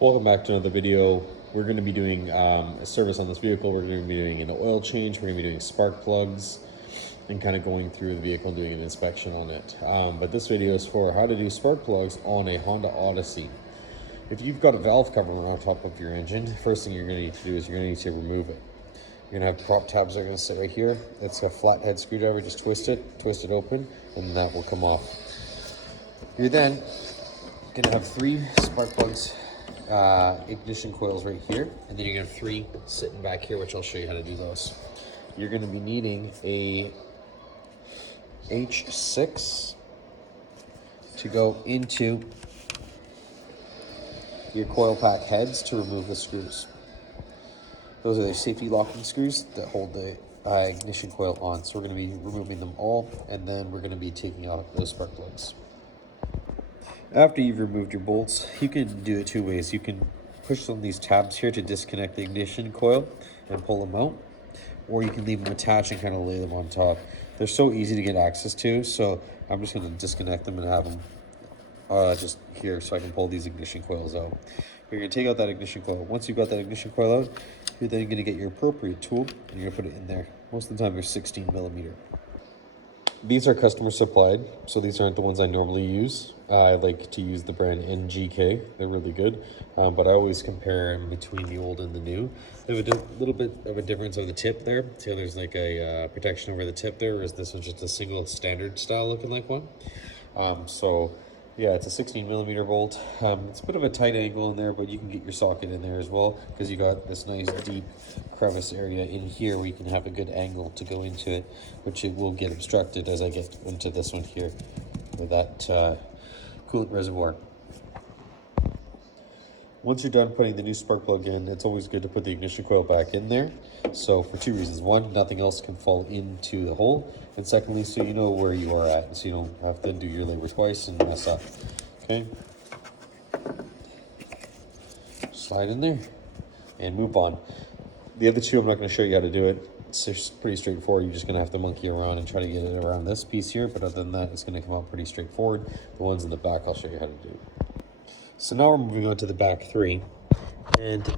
Welcome back to another video. We're going to be doing a service on this vehicle. We're going to be doing an oil change. We're going to be doing spark plugs and kind of going through the vehicle and doing an inspection on it. But this video is for how to do spark plugs on a Honda Odyssey. If you've got a valve cover on top of your engine, the first thing you're going to need to do is you're going to need to remove it. You're going to have prop tabs that are going to sit right here. It's a flathead screwdriver. Just twist it open, and that will come off. You're then going to have 3 spark plugs, ignition coils right here, and then you're going to have 3 sitting back here, which I'll show you how to do those. You're going to be needing a H6 to go into your coil pack heads to remove the screws. Those are the safety locking screws that hold the ignition coil on. So we're going to be removing them all, and then we're going to be taking out those spark plugs. After you've removed your bolts, you can do it 2 ways. You can push on these tabs here to disconnect the ignition coil and pull them out, or you can leave them attached and kind of lay them on top. They're so easy to get access to, so I'm just going to disconnect them and have them just here so I can pull these ignition coils out. You're going to take out that ignition coil. Once you've got that ignition coil out, you're then going to get your appropriate tool and you're going to put it in there. Most of the time they're 16 millimeter. These are customer supplied, so these aren't the ones I normally use. I like to use the brand NGK. They're really good, but I always compare them between the old and the new. They have a little bit of a difference of the tip there. So there's like a protection over the tip there, whereas this one's just a single standard style looking like one. So yeah, it's a 16 millimeter bolt. It's a bit of a tight angle in there, but you can get your socket in there as well, because you got this nice deep crevice area in here where you can have a good angle to go into it, which it will get obstructed as I get into this one here with that coolant reservoir. Once you're done putting the new spark plug in, it's always good to put the ignition coil back in there. So for 2 reasons. 1, nothing else can fall into the hole. And secondly, so you know where you are at, so you don't have to do your labor twice and mess up. Okay? Slide in there and move on. The other 2, I'm not going to show you how to do it. It's just pretty straightforward. You're just going to have to monkey around and try to get it around this piece here. But other than that, it's going to come out pretty straightforward. The ones in the back, I'll show you how to do. So now we're moving on to the back 3, and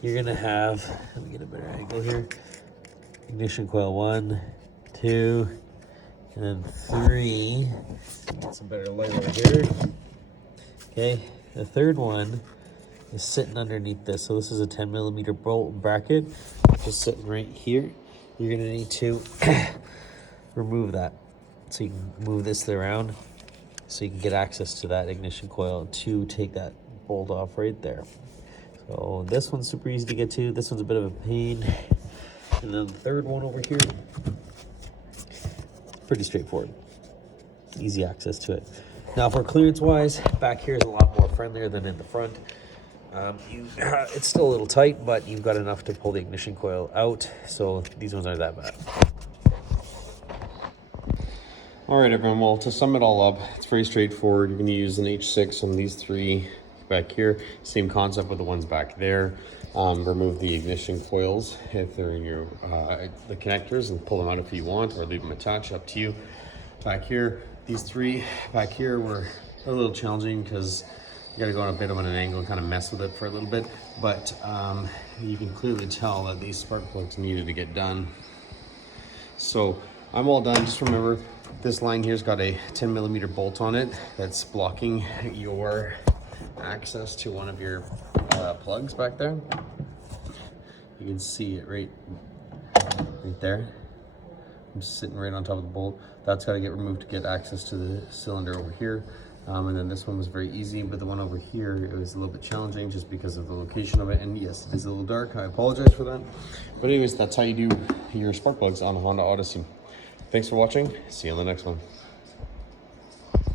you're gonna have, let me get a better angle here, ignition coil 1, 2, and then 3, get some better light over here. Okay, the third one is sitting underneath this. So this is a 10 millimeter bolt bracket, just sitting right here. You're gonna need to remove that. So you can move this around, so you can get access to that ignition coil to take that bolt off right there. So this one's super easy to get to. This one's a bit of a pain. And then the third one over here, pretty straightforward. Easy access to it. Now for clearance wise, back here is a lot more friendlier than in the front. It's still a little tight, but you've got enough to pull the ignition coil out. So these ones aren't that bad. All right, everyone, well, to sum it all up, it's very straightforward. You're going to use an H6 on these 3 back here. Same concept with the ones back there. Remove the ignition coils if they're in your the connectors, and pull them out if you want, or leave them attached, up to you. Back here, these 3 back here were a little challenging because you got to go on a bit of an angle and kind of mess with it for a little bit. But you can clearly tell that these spark plugs needed to get done. So I'm all done. Just remember, this line here's got a 10 millimeter bolt on it that's blocking your access to one of your plugs back there. You can see it right there. I'm just sitting right on top of the bolt. That's got to get removed to get access to the cylinder over here. And then this one was very easy, but the one over here, it was a little bit challenging just because of the location of it. And yes, it's a little dark. I apologize for that. But anyways, that's how you do your spark plugs on a Honda Odyssey. Thanks for watching. See you on the next one.